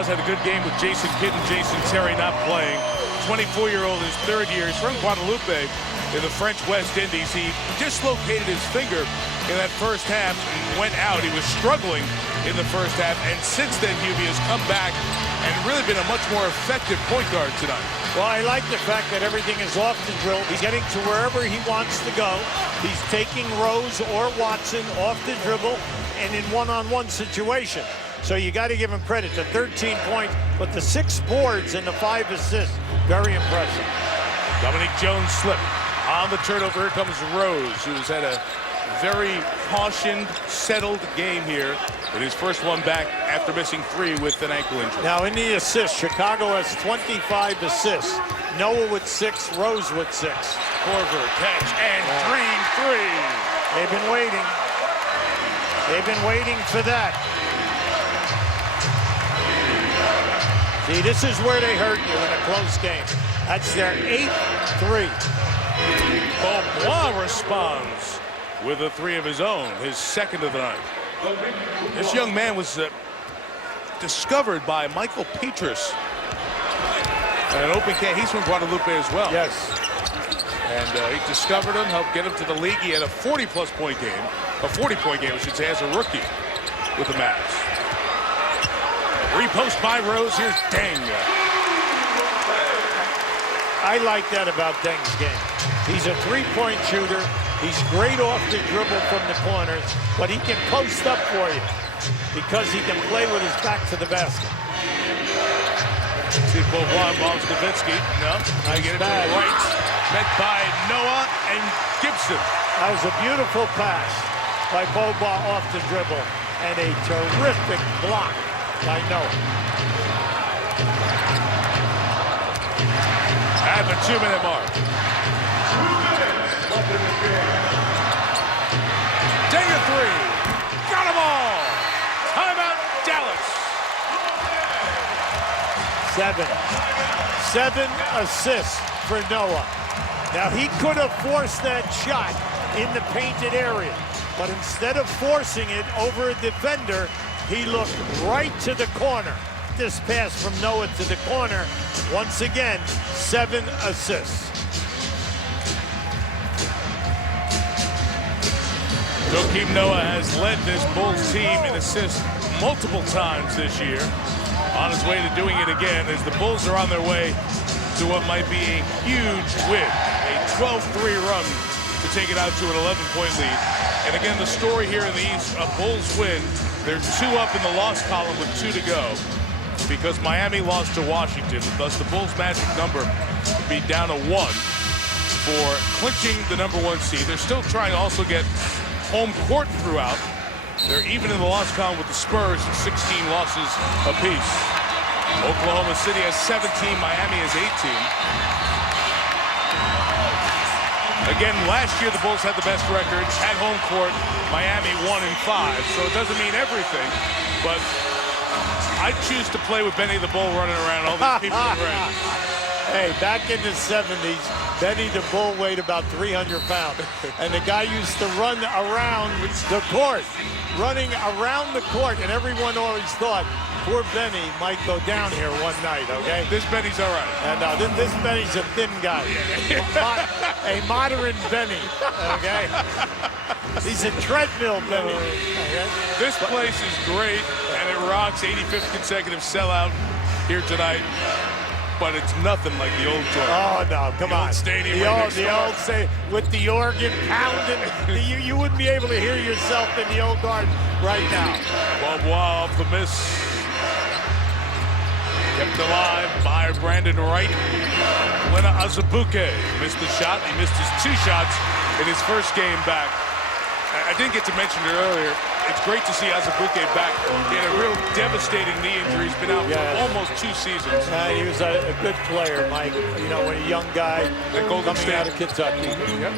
Claus had a good game with Jason Kidd and Jason Terry not playing. 24-year-old, his third year. He's from Guadeloupe in the French West Indies. He dislocated his finger in that first half and went out. He was struggling in the first half, and since then, Hubie has come back and really been a much more effective point guard tonight. Well, I like the fact that everything is off the drill. He's getting to wherever he wants to go. He's taking Rose or Watson off the dribble and in one-on-one situation. So you got to give him credit. The 13 points, but the 6 boards and the 5 assists, very impressive. Dominique Jones slipped. On the turnover, here comes Rose, who's had a very cautioned, settled game here in his first one back after missing 3 with an ankle injury. Now in the assists, Chicago has 25 assists. Noah with 6, Rose with 6. Korver, catch, and Green 3. They've been waiting. They've been waiting for that. See, this is where they hurt you in a close game. That's their 8th 3. Beaubois responds with a 3 of his own, his second of the night. This young man was discovered by Michael Petrus at an open camp. He's from Guadeloupe as well. Yes. And he discovered him, helped get him to the league. He had a 40-plus point game, a 40-point game, I should say, as a rookie with the Mavs. Repost by Rose. Here's Deng. I like that about Deng's game. He's a 3-point shooter. He's great off the dribble from the corners, but he can post up for you because he can play with his back to the basket. See Beaubois involves Nowitzki. No, I get it to the right. Met by Noah and Gibson. That was a beautiful pass by Beaubois off the dribble and a terrific block by Noah. At the 2-minute mark. Deng a 3. Got them all. Timeout, Dallas. 7 assists for Noah. Now he could have forced that shot in the painted area, but instead of forcing it over a defender, he looked right to the corner. This pass from Noah to the corner. Once again, 7 assists. Joakim Noah has led this Bulls team in assists multiple times this year. On his way to doing it again as the Bulls are on their way to what might be a huge win. A 12-3 run to take it out to an 11-point lead. And again, the story here in the East, a Bulls win. They're 2 up in the loss column with 2 to go, because Miami lost to Washington. Thus, the Bulls' magic number would be down to 1 for clinching the #1 seed. They're still trying to also get home court throughout. They're even in the loss column with the Spurs at 16 losses apiece. Oklahoma City has 17, Miami has 18. Again, last year the Bulls had the best record at home court. Miami 1-5, so it doesn't mean everything, but I choose to play with Benny the Bull running around all these people around. Hey, back in the 70s, Benny the Bull weighed about 300 pounds. And the guy used to run around the court, running around the court. And everyone always thought, poor Benny might go down here one night, okay? This Benny's all right. And this Benny's a thin guy. A modern Benny, okay? He's a treadmill Benny. Okay? This place is great, and it rocks. 85th consecutive sellout here tonight. But it's nothing like the old joint. Oh, no, come on. Stadium the old stadium with the organ pounding. you wouldn't be able to hear yourself in the old garden right now. Beaubois off the miss. Kept alive by Brandon Wright. Lena Azubuike missed the shot. He missed his 2 shots in his first game back. I didn't get to mention it earlier. It's great to see Azubuike back. He had a real devastating knee injury. He's been out for almost 2 seasons. He was a good player, Mike. You know, when a young guy coming out of Kentucky. Yep.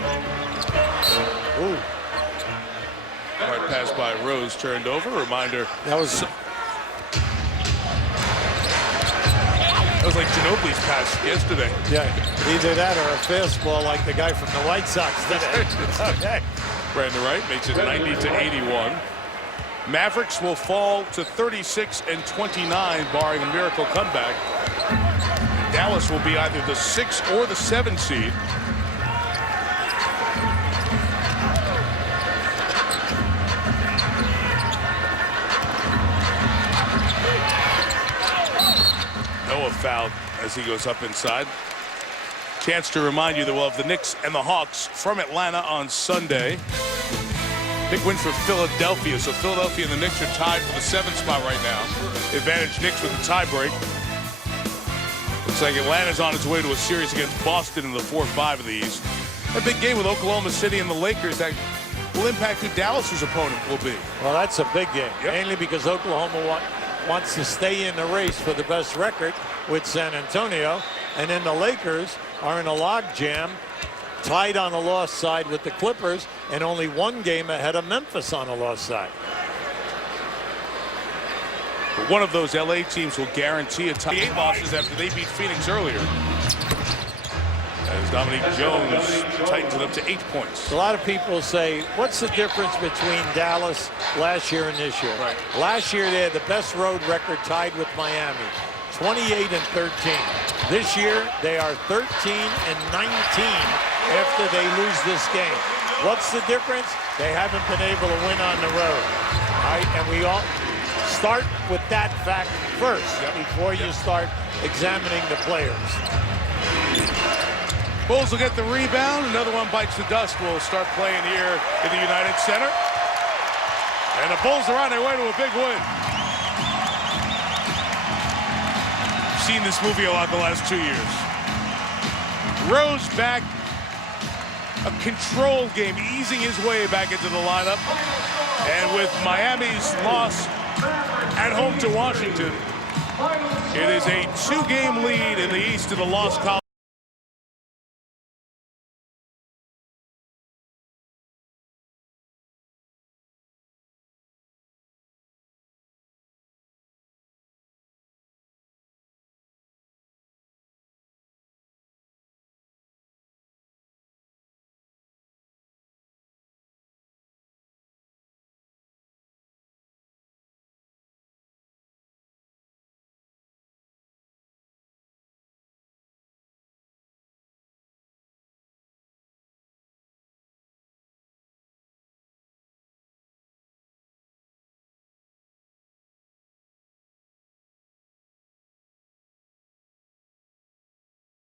Ooh. Hard pass by Rose turned over. Reminder. That was like Ginobili's pass yesterday. Yeah, either that or a fastball like the guy from the White Sox today. Okay. Brandon Wright makes it 90-81. Mavericks will fall to 36 and 29, barring a miracle comeback. Dallas will be either the 6 or the 7 seed. Noah fouled as he goes up inside. Chance to remind you that we'll have the Knicks and the Hawks from Atlanta on Sunday. Big win for Philadelphia. So Philadelphia and the Knicks are tied for the 7th spot right now. Advantage Knicks with the tiebreak. Looks like Atlanta's on its way to a series against Boston in the 4-5 of the East. A big game with Oklahoma City and the Lakers that will impact who Dallas's opponent will be. Well, that's a big game, Yep. mainly because Oklahoma wants to stay in the race for the best record with San Antonio, and then the Lakers are in a log jam, tied on the loss side with the Clippers, and only one game ahead of Memphis on the loss side. But one of those LA teams will guarantee a tie. 8 losses after they beat Phoenix earlier. As Dominique Jones tightens it up to 8 points. A lot of people say, what's the difference between Dallas last year and this year? Right. Last year, they had the best road record tied with Miami, 28 and 13. This year, they are 13 and 19 after they lose this game. What's the difference? They haven't been able to win on the road. All right, and we all start with that fact first before you start examining the players. Bulls will get the rebound. Another one bites the dust. We'll start playing here in the United Center. And the Bulls are on their way to a big win. I've seen this movie a lot the last 2 years. Rose back. A controlled game, easing his way back into the lineup. And with Miami's loss at home to Washington, it is a 2-game lead in the East to the lost column.